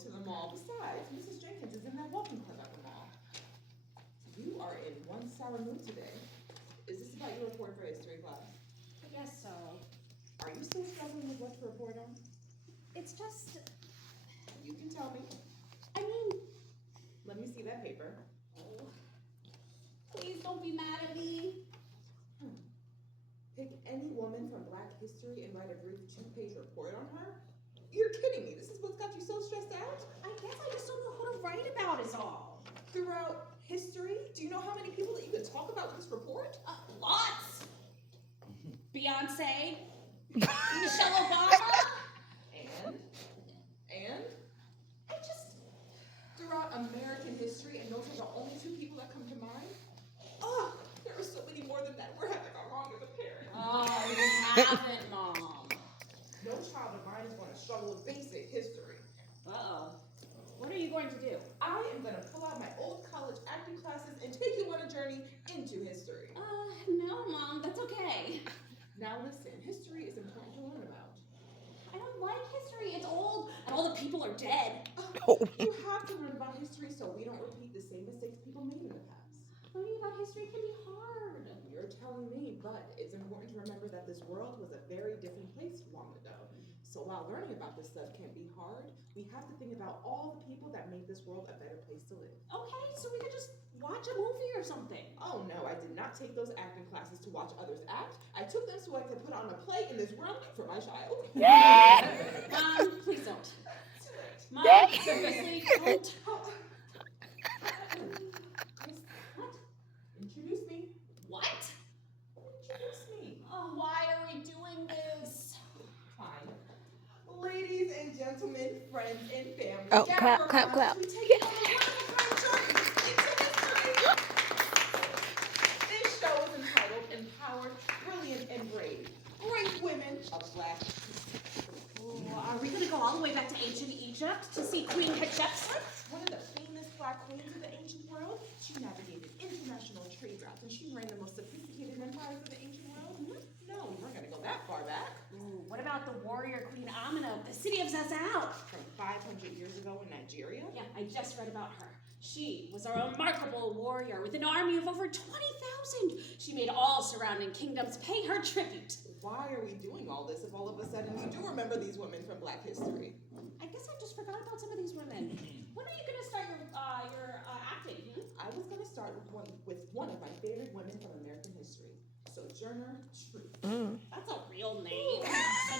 to the mall. Besides, Mrs. Jenkins is in that walking club at the mall. You are in one sour mood today. Is this about your report for history class? I guess so. Are you still struggling with what to report on? It's just, You can tell me. I mean, Let me see that paper. oh, please don't be mad at me. Pick any woman from Black history and write a brief 2-page report on her? You're kidding me. This is what's got you so stressed out? I guess I just don't know who to write about is all. Throughout history, do you know how many people that you could talk about in this report? Lots. Beyonce, Michelle Obama. And? Throughout American history, and those are the only 2 people that come to mind? Oh, there are so many more than that. We're having a wrong as a parent. Oh, you haven't, Mom. No child of mine is going to struggle with basic history. Uh-oh. What are you going to do? I am going to pull out my old college acting classes and take you on a journey into history. No, Mom, that's okay. Now listen, history is important to learn about. I don't like history. It's old, and all the people are dead. You have to learn about history so we don't repeat the same mistakes people made in the past. Learning about history can be hard. You're telling me, but it's important to remember that this world was a very different place long ago. So while learning about this stuff can be hard, we have to think about all the people that made this world a better place to live. Okay, so we could just watch a movie or something. Oh no, I did not take those acting classes to watch others act. I took them so I could put on a play in this room for my child. Mom, please don't. Mom, seriously, don't. What? Introduce me. What? Introduce me. Oh, why are we doing this? Fine. Ladies and gentlemen, friends and family. Oh, gather clap, clap, around clap. as we take you on a wonderful journey into history. This show is entitled Empowered, Brilliant, and Brave. Great Women of Black History. Oh, are we going to go all the way back to ancient Egypt to see Queen Hatshepsut? One of the famous Black queens of the ancient world, she navigated international trade routes and she ran the most sophisticated empires of the ancient world. No, we weren't going to go that far back. Ooh, what about the warrior Queen Amina of the city of Zazao? From 500 years ago in Nigeria? Yeah, I just read about her. She was a remarkable warrior with an army of over 20,000. She made all surrounding kingdoms pay her tribute. Why are we doing all this if all of a sudden you do remember these women from Black history? I guess I just forgot about some of these women. When are you going to start your acting? I was going to start with one of my favorite women from American history, Sojourner Truth. That's a real name.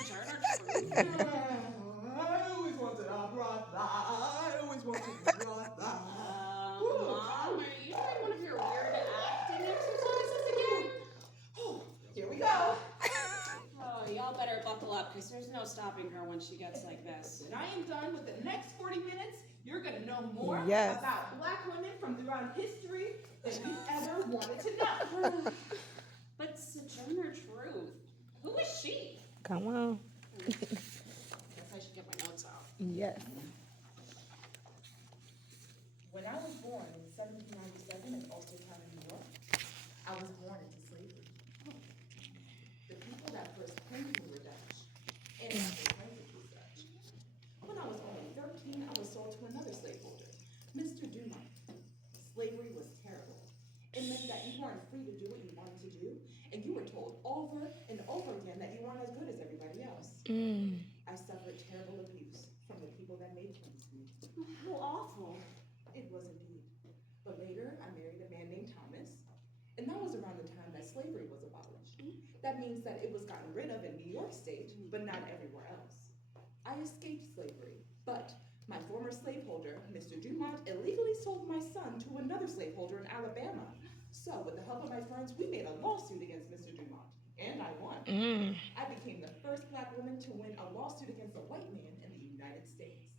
Sojourner Truth. I always wanted a brother. I always wanted a brother. Mom, are you doing one of your weird acting exercises again? Oh, here we go. Oh, y'all better buckle up, because there's no stopping her when she gets like this. When I am done with the next 40 minutes, you're going to know more Yes. about Black women from throughout history than you ever wanted to know. But Sojourner Truth, who is she? Come on. Guess I should get my notes out. Yes. When I was born in 1797 in Ulster County, New York, I was born into slavery. The people that first came to me were Dutch, and my language was Dutch. When I was only 13, I was sold to another slaveholder, Mr. Dumont. Slavery was terrible. It meant that you weren't free to do what you wanted to do, and you were told over and over again that you weren't as good as everybody else. I suffered terrible abuse from the people that made friends to me. How awful. It was indeed. But later, I married a man named Thomas, and that was around the time that slavery was abolished. That means that it was gotten rid of in New York State, but not everywhere else. I escaped slavery, but my former slaveholder, Mr. Dumont, illegally sold my son to another slaveholder in Alabama. So, with the help of my friends, we made a lawsuit against Mr. Dumont, and I won. I became the first Black woman to win a lawsuit against a white man in the United States.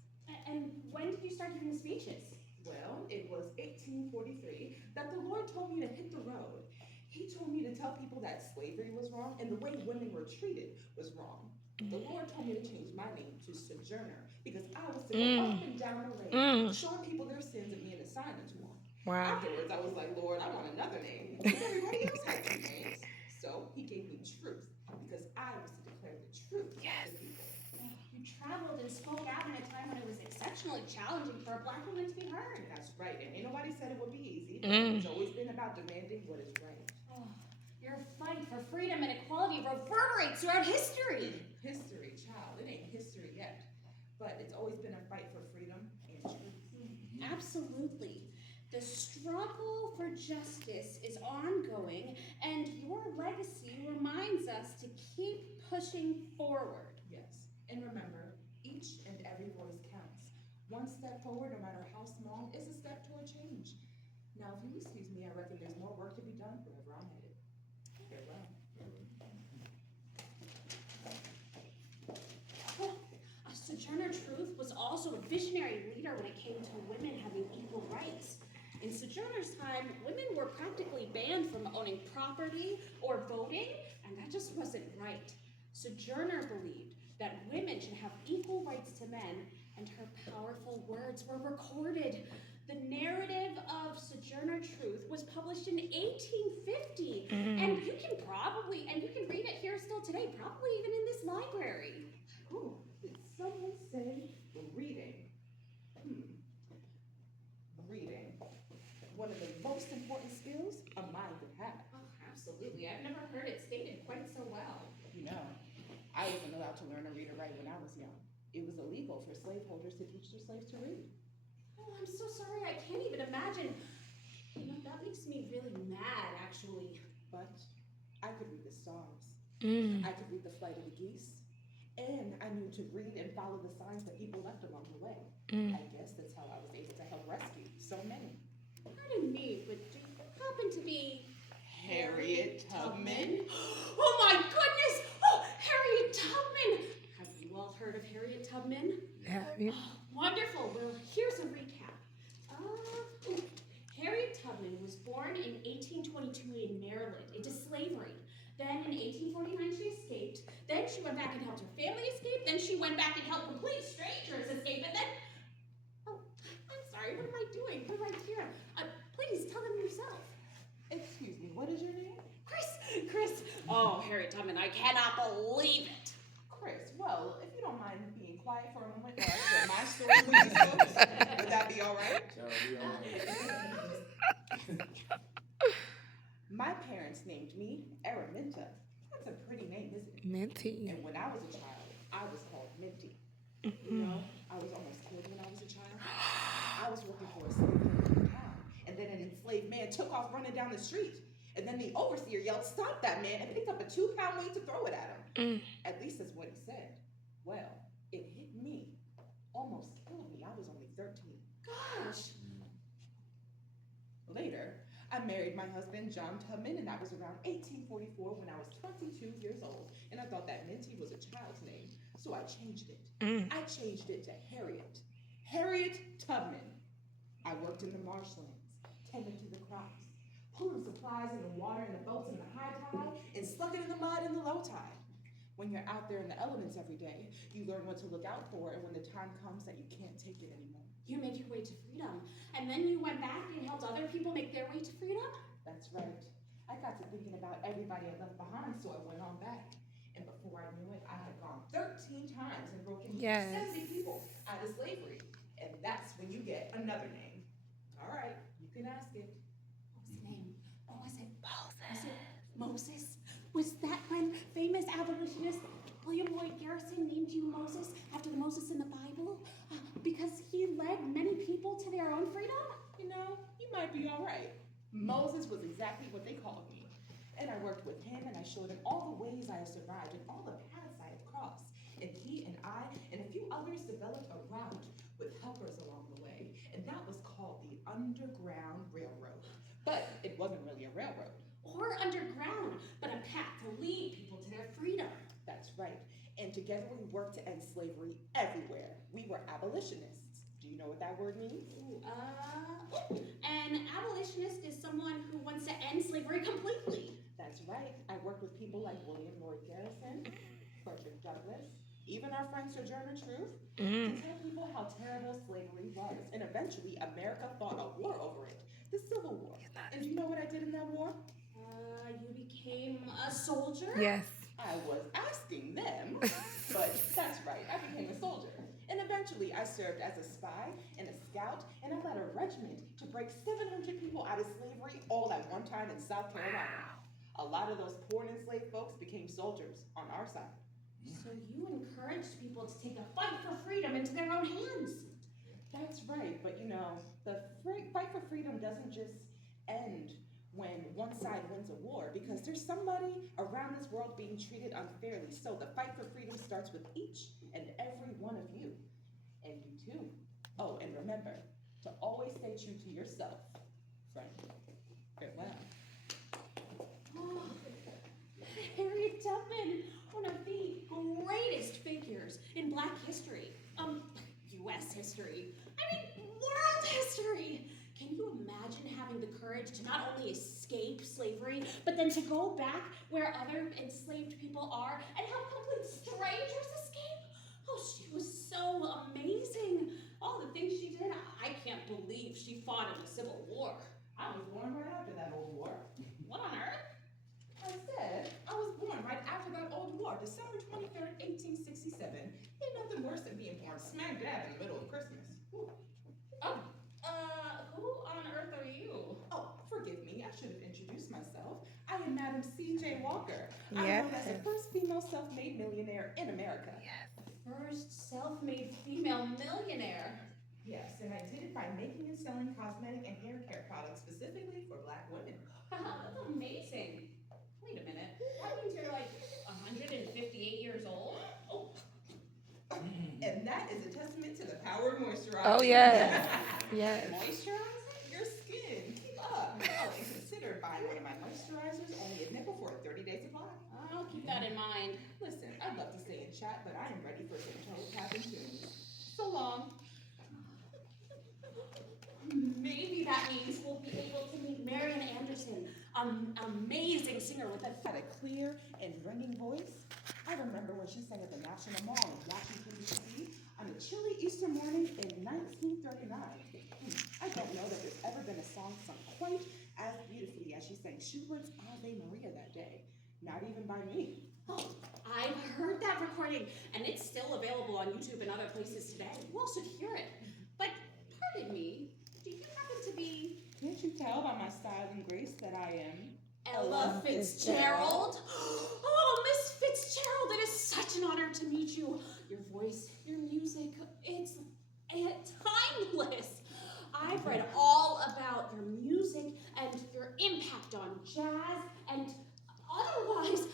And when did you start giving speeches? Well, it was 1843 that the Lord told me to hit the road. He told me to tell people that slavery was wrong and the way women were treated was wrong. The Lord told me to change my name to Sojourner because I was to go up and down the lane, showing people their sins and being a sign unto them. Wow. Afterwards, I was like, Lord, I want another name because everybody else had 2 names. So he gave me Truth because I was to declare the truth to people. You traveled and spoke out in a time when it was exceptionally challenging for a black woman to be heard. That's right, and ain't nobody said it would be easy. Mm. It's always been about demanding what is right. Oh, your fight for freedom and equality reverberates throughout history. History, child, it ain't history yet, but it's always been a fight for freedom and truth. Absolutely. The struggle for justice is ongoing, and your legacy reminds us to keep pushing forward. Yes, and remember, each and every voice counts. One step forward, no matter how small, is a step toward change. Now, if you excuse me, I reckon there's more work to be done wherever I'm headed. Farewell. Sojourner Truth was also a visionary leader when it came to women having equal rights. In Sojourner's time, women were practically banned from owning property or voting, and that just wasn't right. Sojourner believed that women should have equal rights to men, and her powerful words were recorded. The narrative of Sojourner Truth was published in 1850, and you can read it here still today, probably even in this library. Ooh, did someone say reading? Reading. One of the most important skills a mind can have. Oh, absolutely. I've never heard it stated quite so well. You know, I wasn't allowed to learn to read or write when I was young. It was illegal for slaveholders to teach their slaves to read. Oh, I'm so sorry. I can't even imagine. You know, that makes me really mad, actually. But I could read the stars. Mm. I could read the flight of the geese. And I knew to read and follow the signs that people left along the way. Mm. I guess that's how I was able to help rescue so many. Pardon me, but do you happen to be Harriet Tubman? Oh my goodness! Oh, Harriet Tubman! Have you all heard of Harriet Tubman? Have you? Wonderful. Well, here's a recap. Harriet Tubman was born in 1822 in Maryland into slavery. Then in 1849 she escaped. Then she went back and helped her family escape. Then she went back and helped complete strangers escape. And then, oh, I'm sorry. What am I doing? What am I here? Please tell them yourself. Excuse me, what is your name? Chris. Oh, Harriet Tubman, I cannot believe it. Chris. Well, if you don't mind being quiet for a moment, while I share my story with these folks, would that be all right? My parents named me Araminta. That's a pretty name, isn't it? Minty. And when I was a child, I was called Minty. You know, I was almost killed when I was a child. I was working for a slaveholder in town, and then an enslaved man took off running down the street. And then the overseer yelled, "Stop that man," and picked up a 2-pound weight to throw it at him. At least that's what he said. Well, it hit me. Almost killed me. I was only 13. Gosh. Later, I married my husband, John Tubman, and that was around 1844 when I was 22 years old. And I thought that Minty was a child's name, so I changed it. I changed it to Harriet. Harriet Tubman. I worked in the marshlands, tending to the crops, pulling supplies in the water and the boats in the high tide, and slugging in the mud in the low tide. When you're out there in the elements every day, you learn what to look out for, and when the time comes that you can't take it anymore. You made your way to freedom, and then you went back and helped other people make their way to freedom? That's right. I got to thinking about everybody I left behind, so I went on back. And before I knew it, I had gone 13 times and broken 70 people out of slavery. And that's when you get another name. All right, you can ask it. What was the name? What was it? Was it Moses? Was that when famous abolitionist William Lloyd Garrison named you Moses after the Moses in the Bible? Because he led many people to their own freedom? You know, you might be all right. Moses was exactly what they called me. And I worked with him, and I showed him all the ways I have survived and all the paths I have crossed. And he and I and a few others developed a route with helpers along the way. And that was called the Underground Railroad. But it wasn't really a railroad. Or underground, but a path to lead people to their freedom. That's right. And together we worked to end slavery everywhere. We were abolitionists. Do you know what that word means? An abolitionist is someone who wants to end slavery completely. That's right. I worked with people like William Lloyd Garrison, Frederick Douglass, even our friend Sojourner Truth, to tell people how terrible slavery was. And eventually, America fought a war over it, the Civil War. And do you know what I did in that war? You became a soldier? Yes. I was asking them, but that's right, I became a soldier. And eventually, I I served as a spy and a scout, and I led a regiment to break 700 people out of slavery all at one time in South Carolina. A lot of those poor and enslaved folks became soldiers on our side. So you encouraged people to take a fight for freedom into their own hands. That's right, but you know, the fight for freedom doesn't just end when one side wins a war, because there's somebody around this world being treated unfairly. So the fight for freedom starts with each and every one of you. And you too. Oh, and remember to always stay true to yourself, friend. Farewell. Oh, Harriet Tubman, one of the greatest figures in Black history, U.S. history, world history. Can you imagine having the courage to not only escape slavery, but then to go back where other enslaved people are and help complete strangers escape? Oh, she was so amazing. All the things she did, I can't believe she fought in the Civil War. I was born right after that old war. What on earth? I said I was born right after that old war, December 23rd, 1867. Ain't nothing worse than being born smack dab in the middle of Christmas. Whew. Who on earth are you? Oh, forgive me, I should have introduced myself. I am Madam C.J. Walker. Yes. I'm known as the first female self-made millionaire in America. First self-made female millionaire. Yes, and I did it by making and selling cosmetic and hair care products specifically for Black women. Wow, that's amazing. Wait a minute. That means you're like 158 years old? Oh. And that is a testament to the power of moisturizer. Oh, yes. Yes. Moisturizer? Your skin, keep up. Oh, and consider buying one of my moisturizers, only a nickel for a 30-day supply. I'll keep that in mind. Listen, I'd love to stay and chat, but I am ready for some toe tapping tunes. So long. Maybe that means we'll be able to meet Marian Anderson, an amazing singer with a Had a clear and ringing voice. I remember when she sang at the National Mall in Washington, D.C. on a chilly Easter morning in 1939. I don't know that there's ever been a song sung quite as beautifully as she sang Schubert's Ave Maria that day. Not even by me. Oh, I've heard that recording, and it's still available on YouTube and other places today. You all should hear it. But pardon me, do you happen to be Can't you tell by my style and grace that I am? Ella Fitzgerald? Oh, Miss Fitzgerald, it is such an honor to meet you. Your voice, your music, it's timeless. I've read all about your music and your impact on jazz and otherwise.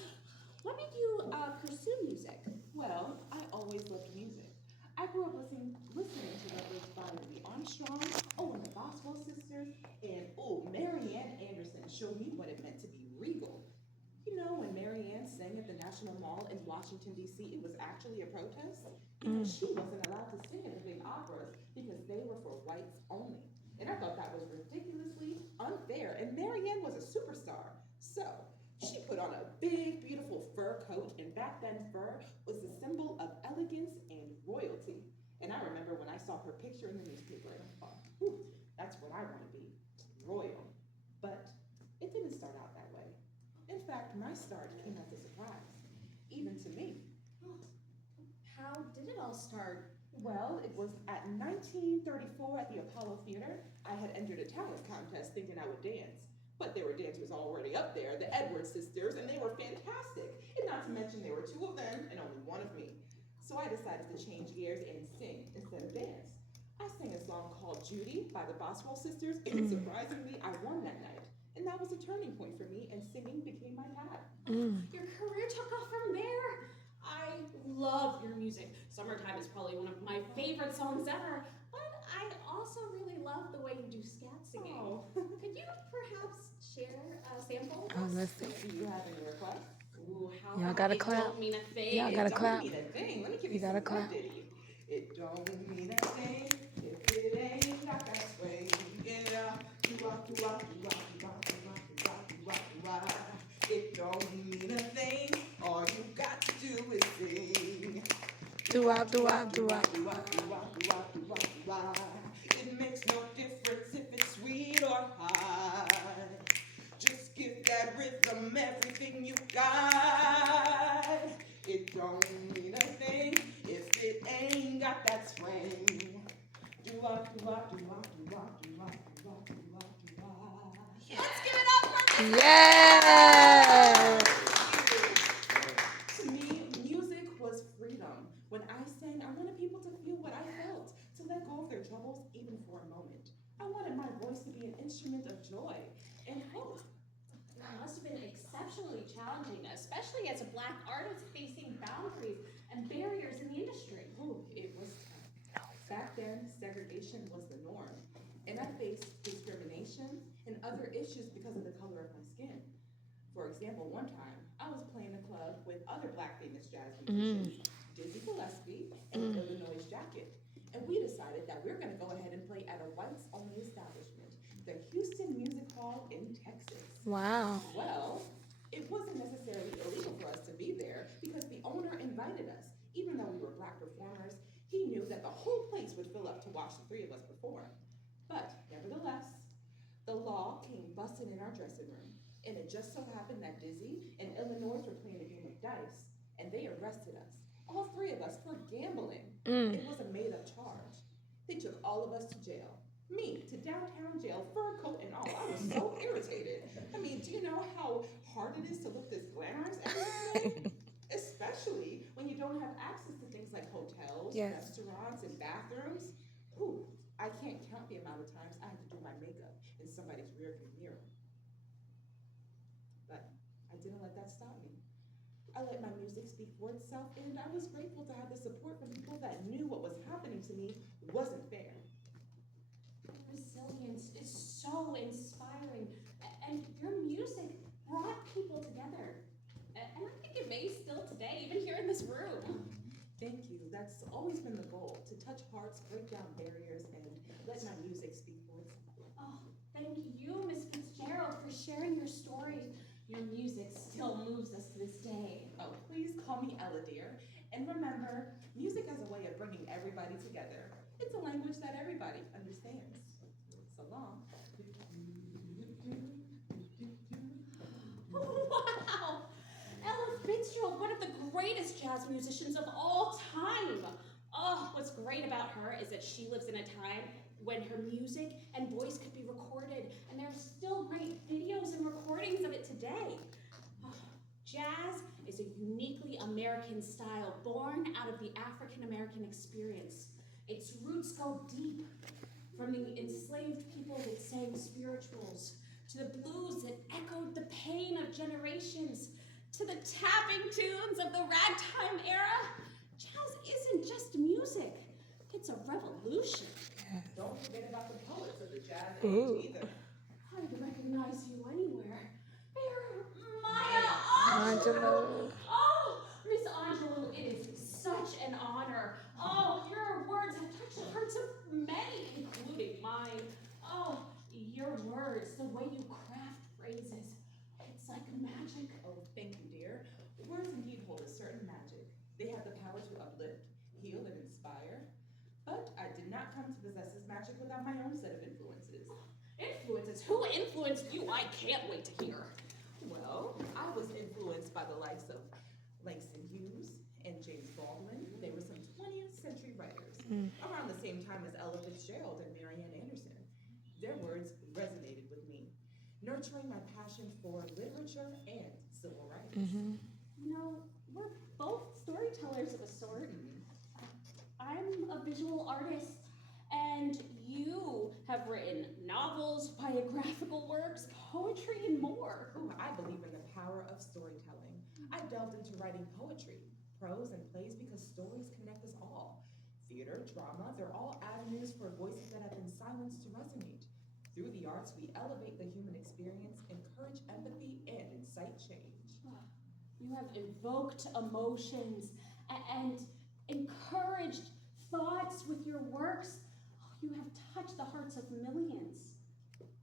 What made you pursue music? Well, I always loved music. I grew up listening to records by Louis Armstrong, and the Boswell Sisters, and Mary Ann Anderson showed me what it meant to be regal. You know, when Mary Ann sang at the National Mall in Washington, D.C., it was actually a protest because she wasn't allowed to sing at the big operas because they were for whites only. And I thought that was ridiculously unfair, and Mary Ann was a superstar. So, she put on a big, beautiful fur coat, and back then fur was the symbol of elegance and royalty. And I remember when I saw her picture in the newspaper, and I thought, that's what I want to be, royal. But it didn't start out that way. In fact, my start came as a surprise, even to me. How did it all start? Well, it was at 1934 at the Apollo Theater. I had entered a talent contest thinking I would dance. But there were dancers already up there, the Edwards sisters, and they were fantastic. And not to mention there were two of them and only one of me. So I decided to change gears and sing instead of dance. I sang a song called Judy by the Boswell Sisters, and surprisingly, I won that night. And that was a turning point for me, and singing became my path. Your career took off from there. I love your music. Summertime is probably one of my favorite songs ever. But I also really love the way you do scat singing. Oh. Could you perhaps share a sample? Oh, let's see. Do you have any requests? Ooh, how Y'all about gotta It clap. Don't Mean a Thing? Y'all It gotta don't clap. mean a thing. Let me give You you gotta some clap. ditty. It don't mean a thing if it ain't got that swing. Yeah, do-wah, do-wah, do-wah, do-wah, do-wah, do-wah, do-wah, do-wah. It don't mean a thing. All you got to do is sing. Do-wop, do-wop, Do-wah, do-wop. do-wah, do-wah, do-wah, do-wah, do-wah. It makes no difference if it's sweet or high. Just give that rhythm everything you got. It don't mean a thing if it ain't got that swing. Do-wop, do-wop, do-wop, do-wop, do-wop, do-wop, do-wop, do-wop. Let's give it up for Yeah. To me, music was freedom. When I sang, I wanted people to feel what I felt, to let go of their troubles even for a moment. I wanted my voice to be an instrument of joy and hope. It must have been exceptionally challenging, especially as a Black artist facing boundaries and barriers in the industry. Ooh, it was tough. Back then, segregation was the norm, and I faced discrimination and other issues because of the color of my skin. For example, one time, I was playing a club with other Black famous jazz musicians, Dizzy Gillespie and Illinois Jacket, and we decided that we were going to go ahead and play at a whites-only establishment, the Houston Music Hall in Texas. Wow. Well, it wasn't necessarily illegal for us to be there because the owner invited us. Even though we were Black performers, he knew that the whole place would fill up to watch the three of us perform. But nevertheless, the law came busting in our dressing room, and it just so happened that Dizzy and Illinois were playing a game of dice, and they arrested us, all three of us, for gambling. It was a made-up charge. They took all of us to jail. Me to downtown jail, fur coat and all. I was so irritated. I mean, do you know how hard it is to look this glamorous every day? Especially when you don't have access to things like hotels, Yes. restaurants, and bathrooms. Ooh, I can't count the amount of times I had to do my makeup in somebody's rearview mirror. But I didn't let that stop me. I let my music speak for itself, and I was grateful to have the support from people that knew what was happening to me wasn't fair. Resilience is so inspiring, and your music brought people together. And I think it may still today, even here in this room. Thank you. That's always been the goal, to touch hearts, break down barriers, and let my music speak for itself. Oh, thank you, Miss Fitzgerald, for sharing your story. Your music still moves us to this day. Oh, please call me Ella, dear. And remember, music has a way of bringing everybody together. It's a language that everybody understands. So long. Wow! Ella Fitzgerald, one of the greatest jazz musicians of all time. Oh, what's great about her is that she lives in a time when her music and voice could be recorded, and there are still great videos and recordings of it today. Oh, jazz is a uniquely American style born out of the African American experience. Its roots go deep, from the enslaved people that sang spirituals, to the blues that echoed the pain of generations, to the tapping tunes of the ragtime era. Jazz isn't just music, it's a revolution. Don't forget about the poets of the jazz Ooh. age either. I'd recognize you anywhere. You're Maya Angelou. Oh, Miss Angelou, it is such an honor. Oh, your words have touched the hearts of many, including mine. Oh, your words, the way you craft phrases, it's like magic. Oh, thank you, dear. Words indeed hold a certain magic. They have the power to uplift, heal, and inspire. But I did not come to possess this magic without my own set of influences. Influences? Who influenced you? I can't wait to hear. Well, I was influenced by the likes of Langston Hughes and James Baldwin. They were some 20th century writers, around the same time as Ella Fitzgerald and Marianne Anderson. Their words resonated with me, nurturing my passion for literature and civil rights. You know, we're both storytellers of a sort. I'm a visual artist, and you have written novels, biographical works, poetry, and more. Ooh, I believe in the power of storytelling. I delved into writing poetry, prose, and plays because stories connect us all. Theater, drama, they're all avenues for voices that have been silenced to resonate. Through the arts, we elevate the human experience, encourage empathy, and incite change. You have evoked emotions and encouraged thoughts with your works. You have touched the hearts of millions.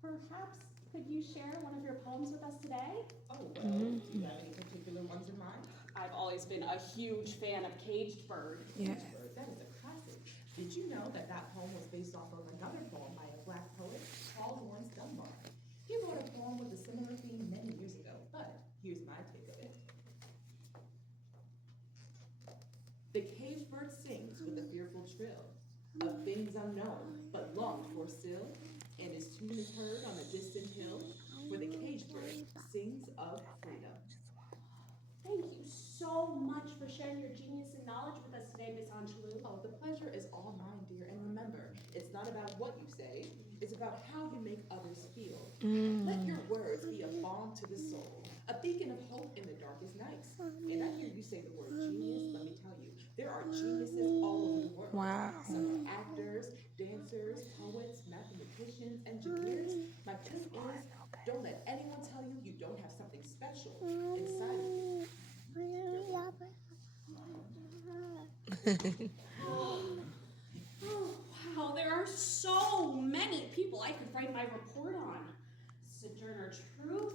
Perhaps could you share one of your poems with us today? Oh, well, do you have any particular ones in mind? I've always been a huge fan of Caged Bird. Yes. That is a classic. Did you know that that poem was based off of another poem by a Black poet, Paul Laurence Dunbar? He wrote a poem with a similar theme many years ago, but here's my take of it. The caged bird sings trill of things unknown, but longed for still. And his tune is heard on a distant hill, where the cage bird sings of freedom. Thank you so much for sharing your genius and knowledge with us today, Miss Angelou. Oh, the pleasure is all mine, dear. And remember, it's not about what you say, it's about how you make others feel. Let your words be a balm to the soul, a beacon of hope in the darkest nights. And I hear you say the word genius. Let me tell you, there are geniuses all over the world. Wow. Some are actors, dancers, poets, mathematicians, engineers. My point is, don't let anyone tell you you don't have something special inside of you. Oh, wow, there are so many people I could write my report on. Sojourner Truth,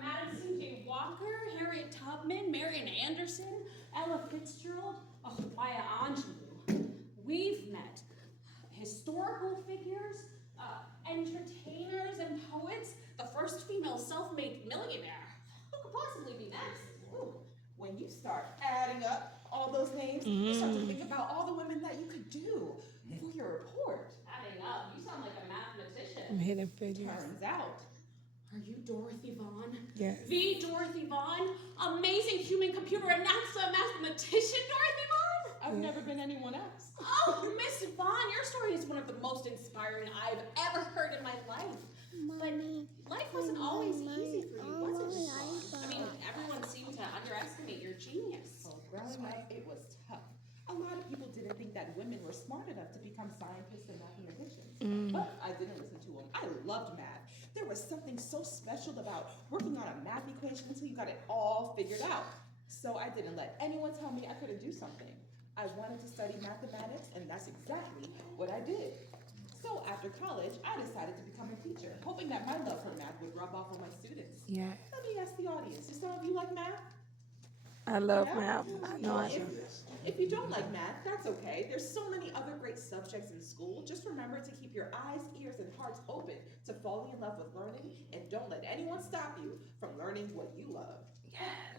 Madison J. Walker, Harriet Tubman, Marian Anderson, Ella Fitzgerald, Maya Angelou. We've met historical figures, entertainers, and poets, the first female self-made millionaire. Who could possibly be next? Ooh, when you start adding up all those names, you start to think about all the women that you could do for your report. Adding up, you sound like a mathematician. I'm hitting figures. Turns out, Are you Dorothy Vaughan? Yes. The Dorothy Vaughan? Amazing human computer and NASA mathematician Dorothy Vaughan? I've never been anyone else. Oh, Miss Vaughn, your story is one of the most inspiring I've ever heard in my life. But life wasn't always easy for you, was it, Miss Vaughn? I mean, everyone seemed to underestimate your genius. Well, growing up, it was tough. A lot of people didn't think that women were smart enough to become scientists and mathematicians. But I didn't listen to them. I loved math. There was something so special about working on a math equation until you got it all figured out. So I didn't let anyone tell me I couldn't do something. I wanted to study mathematics, and that's exactly what I did. So after college, I decided to become a teacher, hoping that my love for math would rub off on my students. Yeah. Let me ask the audience, do some of you like math? I love Yeah? math. I know I do. If you don't like math, that's okay. There's so many other great subjects in school. Just remember to keep your eyes, ears, and hearts open to falling in love with learning, and don't let anyone stop you from learning what you love.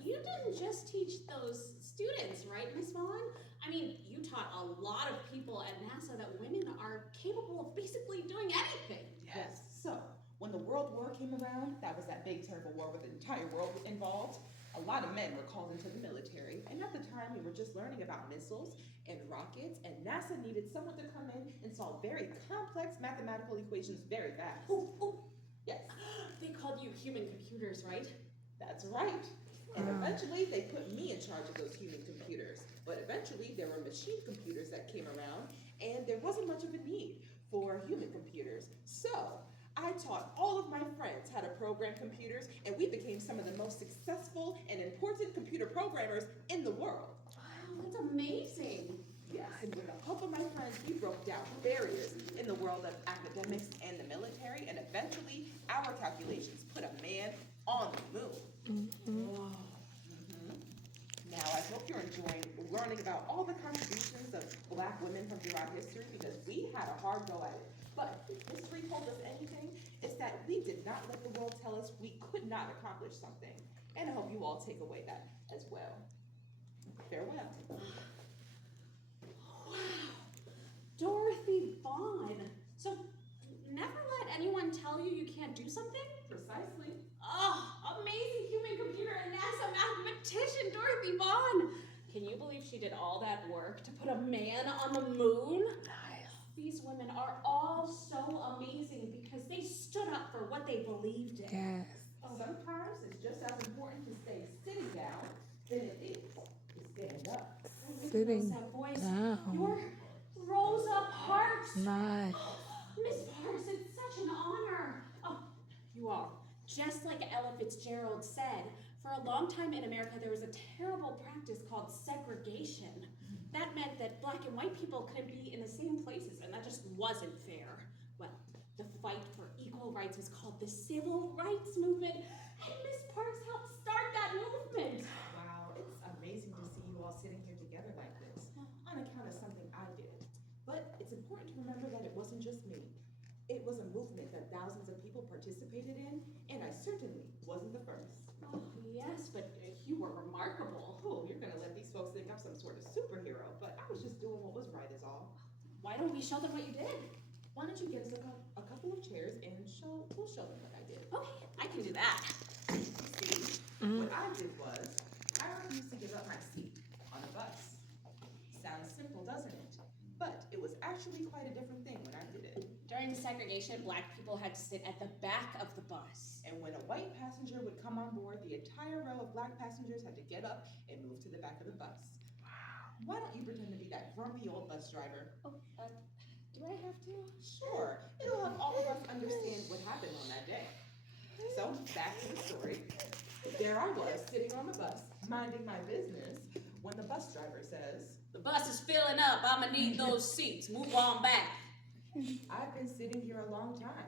You didn't just teach those students, right, Miss Vaughn? I mean, you taught a lot of people at NASA that women are capable of basically doing anything. Yes. So, when the World War came around, that was that big, terrible war with the entire world involved, a lot of men were called into the military. And at the time, we were just learning about missiles and rockets, and NASA needed someone to come in and solve very complex mathematical equations very fast. Oh, Yes, they called you human computers, right? that's right. And Wow. eventually, they put me in charge of those human computers. But eventually, there were machine computers that came around, and there wasn't much of a need for human computers. So, I taught all of my friends how to program computers, and we became some of the most successful and important computer programmers in the world. Wow, that's amazing. Yes, and with the help of my friends, we broke down barriers in the world of academics and the military, and eventually, our calculations put a man on the moon. Whoa. Now, I hope you're enjoying learning about all the contributions of Black women from throughout history, because we had a hard go at it. But if history told us anything, it's that we did not let the world tell us we could not accomplish something. And I hope you all take away that as well. Farewell. Wow. Dorothy Vaughan. So, never let anyone tell you you can't do something? Precisely. Oh, amazing human computer and NASA mathematician Dorothy Vaughan. Can you believe she did all that work to put a man on the moon? Nice. These women are all so amazing because they stood up for what they believed in. Yes. Sometimes it's just as important to stay sitting down than it is to stand up. Sitting That voice. down. Your Rosa Parks. Nice. Miss Parks, it's such an honor. Oh, you all. Just like Ella Fitzgerald said, for a long time in America, there was a terrible practice called segregation. That meant that Black and white people couldn't be in the same places, and that just wasn't fair. Well, the fight for equal rights was called the Civil Rights Movement, and Miss Parks helped start that movement. Wow, it's amazing to see you all sitting here together like this, on account of something I did. But it's important to remember that it wasn't just me. It was a movement that thousands of people participated in, and I certainly wasn't the first. Oh, yes, but you were remarkable. Oh, you're gonna let these folks think I'm some some sort of superhero, but I was just doing what was right is all. Why don't we show them what you did? Why don't you get us a couple of chairs and we'll show them what I did. Okay, I can do that. See, what I did was, I refused to give up my seat on a bus. Sounds simple, doesn't it? But it was actually quite a different thing when I did it. During segregation, black people had to sit at the back of the bus. And when a white passenger would come on board, the entire row of black passengers had to get up and move to the back of the bus. Why don't you pretend to be that grumpy old bus driver? Oh, do I have to? Sure, it'll help all of us understand what happened on that day. So, back to the story. There I was, sitting on the bus, minding my business, when the bus driver says, The bus is filling up. I'ma need those seats. Move on back. I've been sitting here a long time.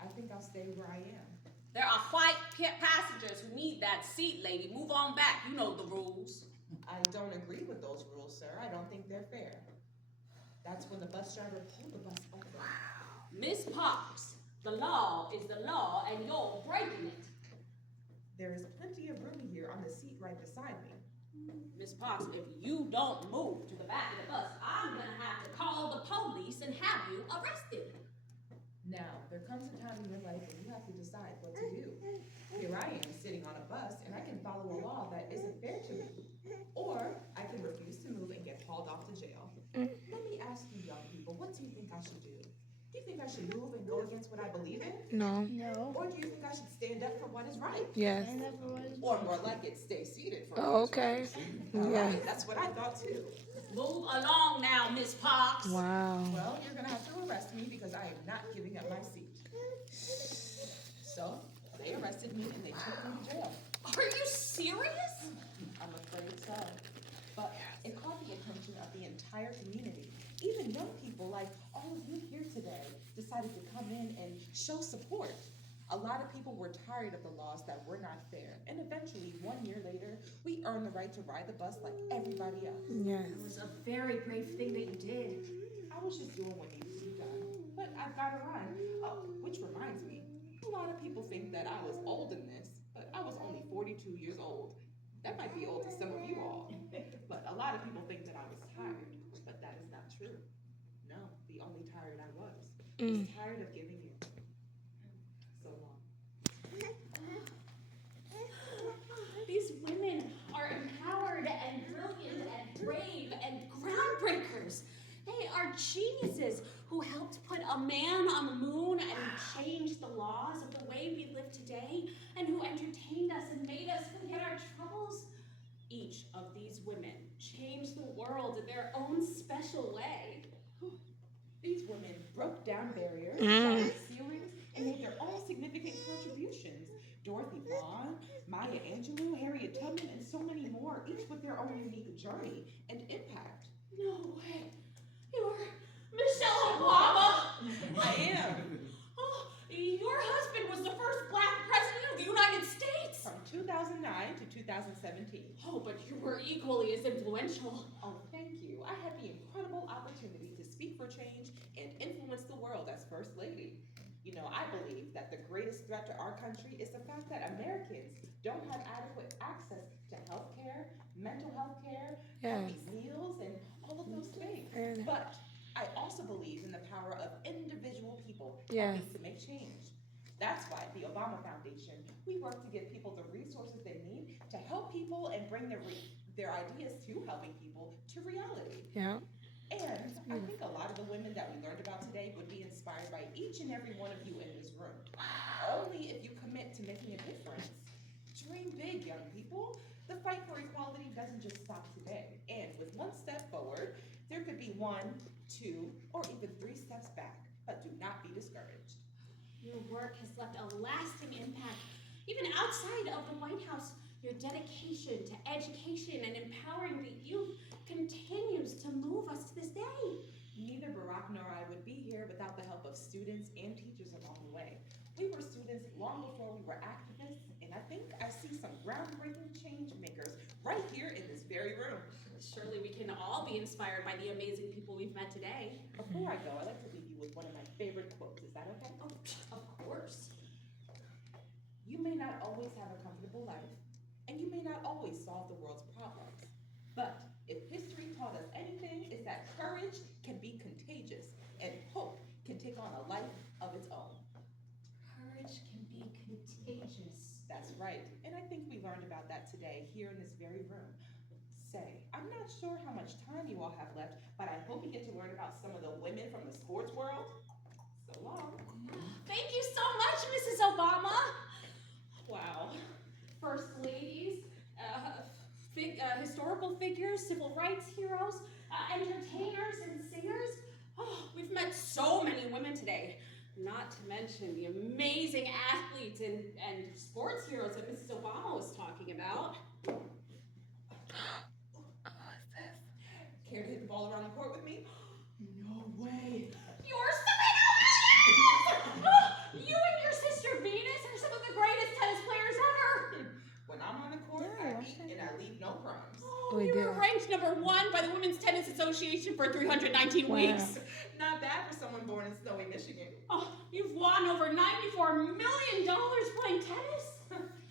I think I'll stay where I am. There are white passengers who need that seat, lady. Move on back. You know the rules. I don't agree with those rules, sir. I don't think they're fair. That's when the bus driver pulled the bus over. Miss Parks, the law is the law, and you're breaking it. There is plenty of room here on the seat right beside me. Miss Parks, if you don't move to the back of the bus, I'm gonna have to call the police and have you arrested. Now, there comes a time in your life when you have to decide what to do. Here I am sitting on a bus and I can follow a law that isn't fair to me. Or I can refuse to move and get hauled off to jail. Let me ask you young people, what do you think I should do? Do you think I should move and go against what I believe in? No. No. Or do you think I should stand up for what is right? Yes. And that's what it Or more like it, stay seated for Oh, what is okay. right? All Yes. right, that's what I thought too. Move along now, Miss Parks. Wow. Well, you're gonna have to arrest me because I am not giving up my seat. So, they arrested me and they took me to jail. Are you serious? I'm afraid so. But it caught the attention of the entire community. Even young people like all of you here today decided to come in and show support. A lot of people were tired of the laws that were not fair. And eventually, 1 year later, we earned the right to ride the bus like everybody else. Yes. It was a very brave thing that you did. I was just doing what needed to be done. But I've got to run. Oh, which reminds me, a lot of people think that I was old in this, but I was only 42 years old. That might be old to some of you all. But a lot of people think that I was tired, but that is not true. No, the only tired I was tired of giving in. So long. These women are empowered and brilliant and brave and groundbreakers. They are geniuses who helped put a man on the moon and changed the laws of the way we live today, and who entertained us and made us forget our troubles. Each of these women changed the world in their own special way. These women broke down barriers, shattered ceilings, and made their own significant contributions. Dorothy Vaughan, Maya Angelou, Harriet Tubman, and so many more, each with their own unique journey and impact. No way. You're Michelle Obama. I am. Oh, your husband was the first black president of the United States. From 2009 to 2017. Oh, but you were equally as influential. Oh, thank you. I had the incredible opportunity to speak for change and influence the world as First Lady. You know, I believe that the greatest threat to our country is the fact that Americans don't have adequate access to health care, mental health care, Yes. healthy meals, and all of those things. And- But I also believe in the power of individual people Yes. helping to make change. That's why the Obama Foundation, we work to give people the resources they need to help people and bring their ideas to helping people to reality. Yeah. And I think a lot of the women that we learned about today would be inspired by each and every one of you in this room. Only if you commit to making a difference. Dream big, young people. The fight for equality doesn't just stop today. And with one step forward, there could be 1, 2, or even 3 steps back. But do not be discouraged. Your work has left a lasting impact. Even outside of the White House, your dedication to education and empowering the youth continues to move us to this day. Neither Barack nor I would be here without the help of students and teachers along the way. We were students long before we were activists, and I think I see some groundbreaking change makers right here in this very room. Surely we can all be inspired by the amazing people we've met today. Before I go, I'd like to leave you with one of my favorite quotes. Is that okay? Oh, of course. You may not always have a comfortable life, and you may not always solve the world's problems, but If history taught us anything, it's that courage can be contagious and hope can take on a life of its own. Courage can be contagious. That's right, and I think we learned about that today here in this very room. Say, I'm not sure how much time you all have left, but I hope we get to learn about some of the women from the sports world. So long. Thank you so much, Mrs. Obama. Wow. First ladies, historical figures, civil rights heroes, entertainers and singers. Oh, we've met so many women today. Not to mention the amazing athletes and sports heroes that Mrs. Obama was talking about. Care to hit the ball around the court with me? No way. You're Serena Williams! You and your sister Venus are some of the greatest tennis players ever. When I'm on the court, I eat and I leave no crumbs. Oh, you were ranked #1 by the Women's Tennis Association for 319 weeks. Not bad for someone born in snowy Michigan. Oh, you've won over $94 million playing tennis.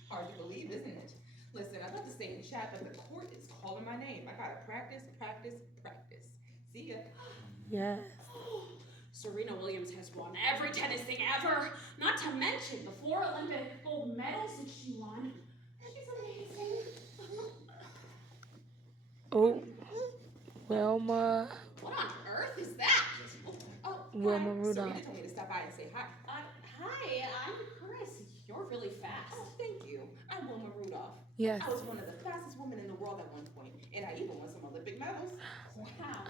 Hard to believe, isn't it? Listen, I'd love to stay in chat, but the court is calling my name. I gotta practice, practice, practice. See ya. Yes. Serena Williams has won every tennis thing ever. Not to mention the 4 Olympic gold medals that she won. She's amazing. Oh, Wilma. What on earth is that? Oh, Wilma hi. Rudolph. Serena told me to stop by and say hi. Hi, I'm Chris. You're really fast. Oh, thank you. I'm Wilma Rudolph. Yes. I was one of the fastest women in the world at one point, and I even won some Olympic medals. Wow.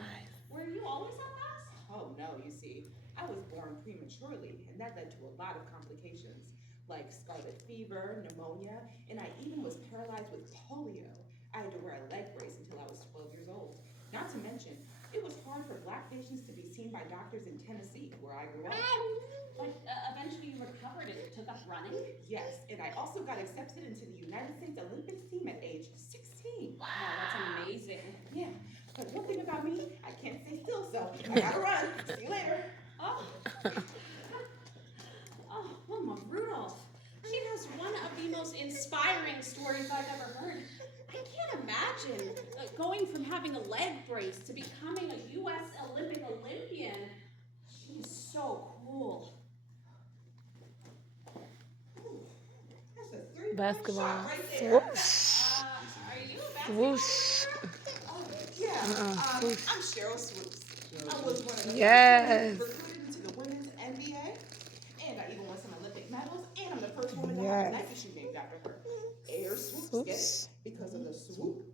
Were you always that fast? Oh no, you see, I was born prematurely, and that led to a lot of complications, like scarlet fever, pneumonia, and I even was paralyzed with polio. I had to wear a leg brace until I was 12 years old. Not to mention, it was hard for black patients to be seen by doctors in Tennessee, where I grew up. But eventually you recovered and took up running? Yes, and I also got accepted into the United States Olympics team at age 16. Wow, that's amazing. Yeah, but one thing about me, I can't stay still, so I gotta run. See you later. Oh. Oh, Wilma Rudolph. She has one of the most inspiring stories I've ever heard. I can't imagine going from having a leg brace to becoming a U.S. Olympic Olympian. She's so cool. That's a 3-point Basketball. shot right there. Swoosh. Are you a basketball Whoosh. Oh, yeah. Swoosh. I'm Cheryl Swoops. I was one of the Yes. first women recruited into the women's NBA, and I even won some Olympic medals, and I'm the first woman to Yes. have a Nike shoe named after her. Air Swoops, get it? Because of the swoop.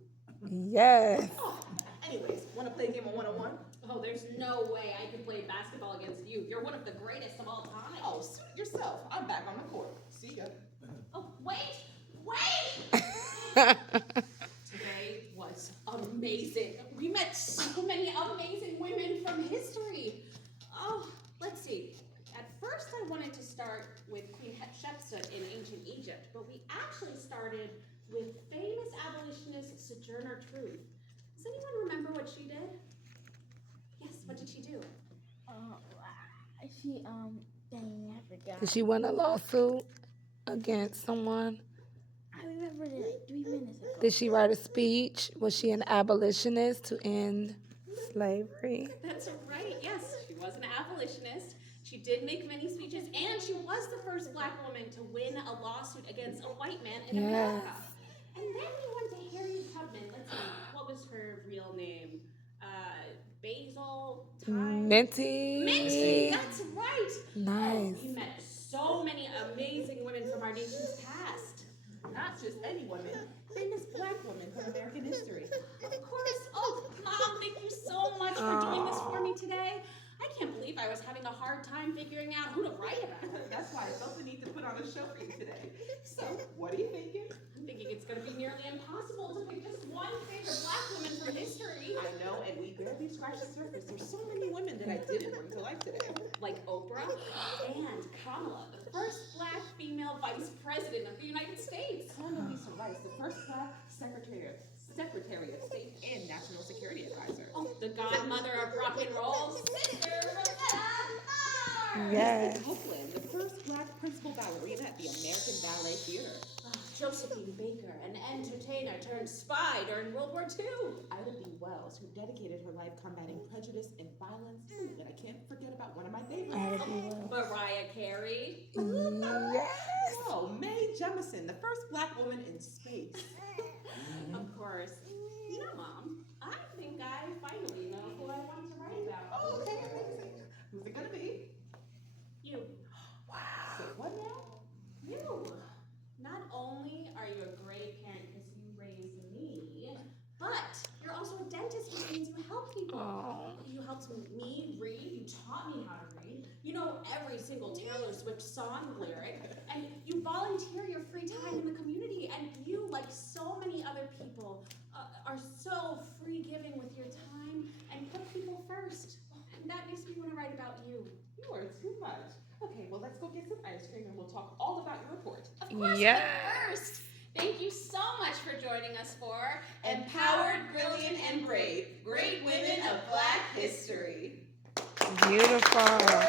Yes. Oh, anyways, want to play a game of one-on-one? Oh, there's no way I could play basketball against you. You're one of the greatest of all time. Oh, suit yourself. I'm back on the court. See ya. Oh, wait! Today was amazing. We met so many amazing women from history. Oh, let's see. At first I wanted to start with Queen Hatshepsut in ancient Egypt, but we actually started with famous abolitionist Sojourner Truth. Does anyone remember what she did? Yes, what did she do? Dang, I forgot. Did she win a lawsuit against someone? I remembered it like 3 minutes ago. Did she write a speech? Was she an abolitionist to end slavery? That's right, yes. She was an abolitionist. She did make many speeches, and she was the first black woman to win a lawsuit against a white man in Yes. America. And then we went to Harriet Tubman. Let's see, what was her real name? Basil Time? Minty. Minty, that's right. Nice. Oh, we met so many amazing women from our nation's past. Not just any woman, famous black women from American history. Of course. Oh, Mom, thank you so much for doing this for me today. I can't believe I was having a hard time figuring out who to write about. That's why I felt the need to put on a show for you today. So, what are you thinking? I'm thinking it's going to be nearly impossible to pick just one favorite black woman from history. I know, and we barely scratched the surface. There's so many women that I didn't bring to life today. Like Oprah and Kamala, the first black female vice president of the United States. Condoleezza Rice, the first black Secretary of State and National Security Advisor. Oh, the godmother of rock and roll, Sister Rosetta. Yes. Mrs. Hoagland, the first black principal ballerina at the American Ballet Theater. Josephine Baker, an entertainer turned spy during World War II. Ida B. Wells, who dedicated her life combating prejudice and violence. Ooh, and I can't forget about one of my favorites. Ida B. Wells. Mariah Carey. Yes. Oh, Mae Jemison, the first black woman in space. Of course. You know, Mom, I think I finally know who I want to write about. Oh, okay, amazing. Who's it gonna be? You. Wow. Say what now? You. Not only are you a great parent because you raised me, but you're also a dentist, which means you help people. Aw. You helped me read, you taught me how to read, you know every single Taylor Swift song lyric, and you volunteer your free time in the community, and you, like so many other people, are so free-giving with your time and put people first. And that makes me want to write about you. You are too much. Okay, well, let's go get some ice cream and we'll talk all about your report. Of course, Yes. but first, thank you so much for joining us for Empowered, Brilliant, and Brave, Great Women of Black History. Beautiful.